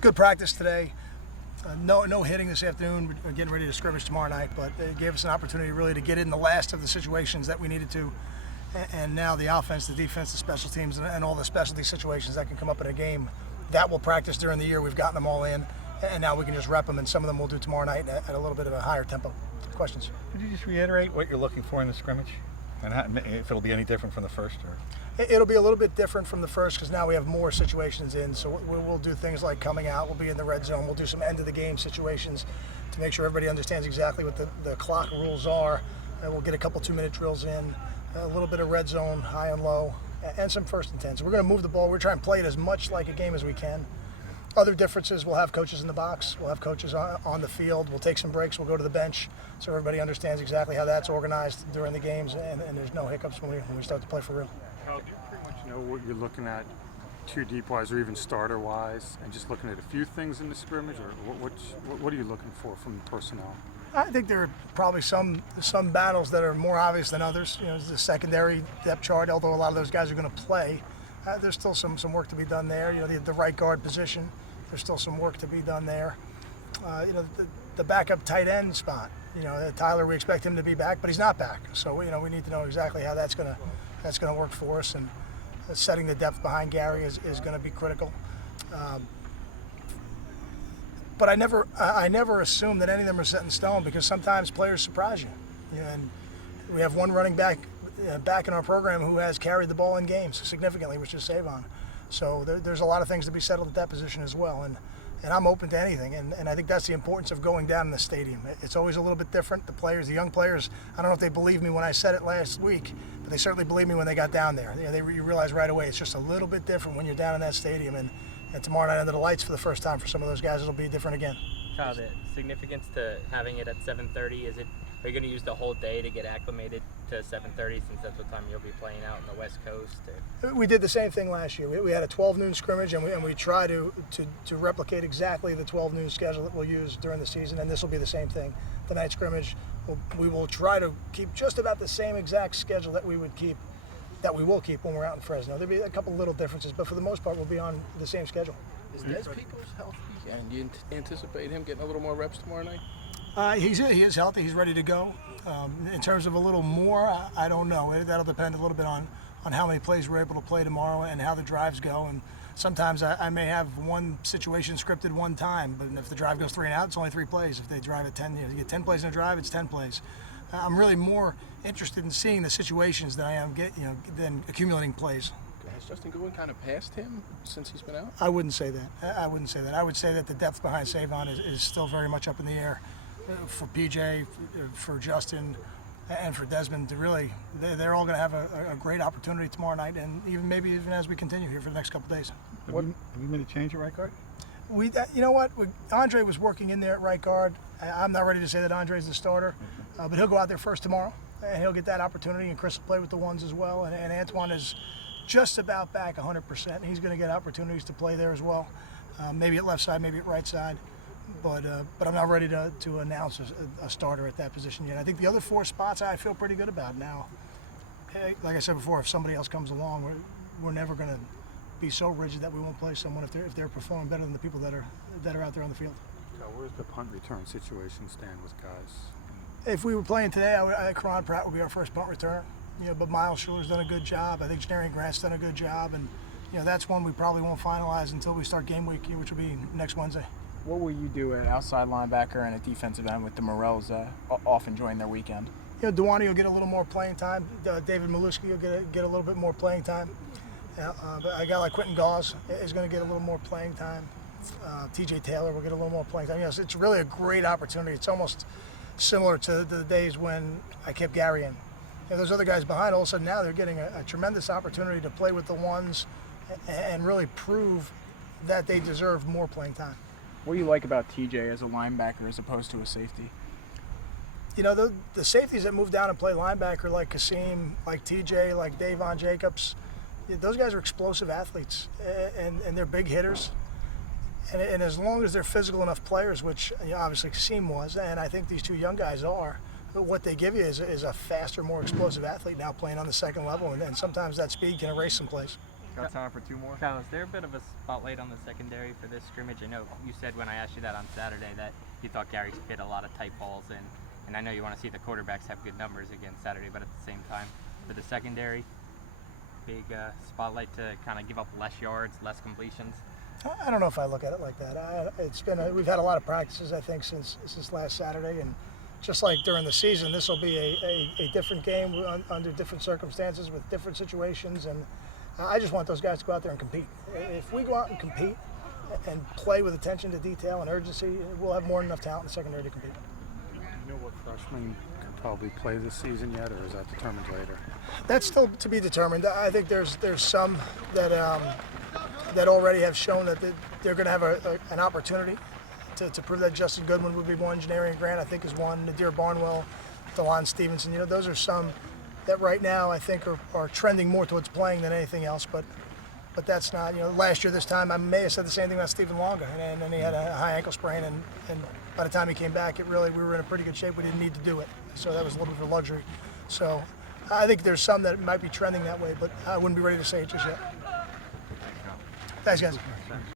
Good practice today. No hitting this afternoon. We're getting ready to scrimmage tomorrow night, but it gave us an opportunity really to get in the last of the situations that we needed to. And now the offense, the defense, the special teams, and all the specialty situations that can come up in a game, that we'll practice during the year. We've gotten them all in, and now we can just rep them, and some of them we'll do tomorrow night at a little bit of a higher tempo. Questions? Could you just reiterate what you're looking for in the scrimmage? And if it'll be any different from the first? Or? It'll be a little bit different from the first because now we have more situations in. So we'll do things like coming out. We'll be in the red zone. We'll do some end-of-the-game situations to make sure everybody understands exactly what the clock rules are. And we'll get a couple 2-minute drills in, a little bit of red zone, high and low, and some first and 10. So we're going to move the ball. We're trying to play it as much like a game as we can. Other differences, we'll have coaches in the box. We'll have coaches on the field. We'll take some breaks. We'll go to the bench so everybody understands exactly how that's organized during the games, and there's no hiccups when we start to play for real. Kyle, do you pretty much know what you're looking at, two deep-wise or even starter-wise, and just looking at a few things in the scrimmage, or what are you looking for from the personnel? I think there are probably some battles that are more obvious than others. You know, the secondary depth chart, although a lot of those guys are going to play, there's still some work to be done there. You know, the right guard position, there's still some work to be done there. You know, the backup tight end spot. You know, Tyler, we expect him to be back, but he's not back. So you know, we need to know exactly how that's going to work for us, and setting the depth behind Gary is going to be critical. But I never assume that any of them are set in stone, because sometimes players surprise you. You know, and we have one running back in our program who has carried the ball in games significantly, which is Savon. So there's a lot of things to be settled at that position as well, and I'm open to anything, and I think that's the importance of going down in the stadium. It's always a little bit different. The young players, I don't know if they believe me when I said it last week, but they certainly believed me when they got down there. You know, you realize right away it's just a little bit different when you're down in that stadium, and tomorrow night under the lights for the first time for some of those guys, it'll be different again. Kyle, the significance to having it at 7:30, are you going to use the whole day to get acclimated to 7:30, since that's what time you'll be playing out in the West Coast? Or? We did the same thing last year. We had a 12 noon scrimmage, and we try to replicate exactly the 12 noon schedule that we'll use during the season, and this will be the same thing. The night scrimmage, we will try to keep just about the same exact schedule that we will keep when we're out in Fresno. There'll be a couple little differences, but for the most part, we'll be on the same schedule. Is Des Pecos healthy, and do you anticipate him getting a little more reps tomorrow night? He is healthy. He's ready to go. In terms of a little more, I don't know. That'll depend a little bit on how many plays we're able to play tomorrow and how the drives go. And sometimes I may have one situation scripted one time, but if the drive goes 3 and out, it's only 3 plays. If they drive at 10, you get 10 plays in a drive, it's 10 plays. I'm really more interested in seeing the situations than I am than accumulating plays. Has Justin Goodwin kind of passed him since he's been out? I wouldn't say that. I wouldn't say that. I would say that the depth behind Savon is still very much up in the air. For PJ, for Justin, and for Desmond, they're all going to have a great opportunity tomorrow night, and maybe even as we continue here for the next couple of days. Have you made a change at right guard? You know what? Andre was working in there at right guard. I'm not ready to say that Andre's the starter, but he'll go out there first tomorrow, and he'll get that opportunity, and Chris will play with the ones as well, and Antoine is just about back 100%, and he's going to get opportunities to play there as well, maybe at left side, maybe at right side. But I'm not ready to announce a starter at that position yet. I think the other 4 spots I feel pretty good about now. Like I said before, if somebody else comes along, we're never going to be so rigid that we won't play someone if they're performing better than the people that are out there on the field. So where's the punt return situation stand with guys? If we were playing today, Karan Pratt would be our first punt returner. You know, but Miles Schuler's done a good job. I think Janarian Grant's done a good job, and you know that's one we probably won't finalize until we start game week, which will be next Wednesday. What will you do at an outside linebacker and a defensive end with the Morels off enjoying their weekend? You know, Duwani will get a little more playing time. David Maluski will get a little bit more playing time. But a guy like Quentin Gauze is going to get a little more playing time. TJ Taylor will get a little more playing time. Yes, it's really a great opportunity. It's almost similar to the days when I kept Gary in. You know, those other guys behind, all of a sudden now they're getting a tremendous opportunity to play with the ones and really prove that they deserve more playing time. What do you like about TJ as a linebacker as opposed to a safety? You know, the safeties that move down and play linebacker, like Kasim, like TJ, like Davon Jacobs, those guys are explosive athletes, and they're big hitters. And as long as they're physical enough players, which obviously Kasim was, and I think these 2 young guys are, what they give you is a faster, more explosive athlete now playing on the second level, and sometimes that speed can erase some plays. Got time for 2 more? Kyle, is there a bit of a spotlight on the secondary for this scrimmage? I know you said when I asked you that on Saturday that you thought Gary hit a lot of tight balls, and I know you want to see the quarterbacks have good numbers against Saturday, but at the same time, for the secondary, big spotlight to kind of give up less yards, less completions. I don't know if I look at it like that. We've had a lot of practices, I think, since last Saturday, and just like during the season, this will be a different game under different circumstances with different situations, and I just want those guys to go out there and compete. If we go out and compete and play with attention to detail and urgency, we'll have more than enough talent in the secondary to compete. Do you know what freshmen could probably play this season yet, or is that determined later? That's still to be determined. I think there's some that already have shown that they're going to have an opportunity to prove that. Justin Goodwin would be one. Janarian Grant, I think, is one. Nadir Barnwell, DeLon Stevenson. Those are some that right now I think are trending more towards playing than anything else. But that's not. Last year this time I may have said the same thing about Stephen Longa, and then he had a high ankle sprain, and by the time he came back, we were in a pretty good shape. We didn't need to do it, so that was a little bit of a luxury. So I think there's some that might be trending that way, but I wouldn't be ready to say it just yet. Thanks, guys.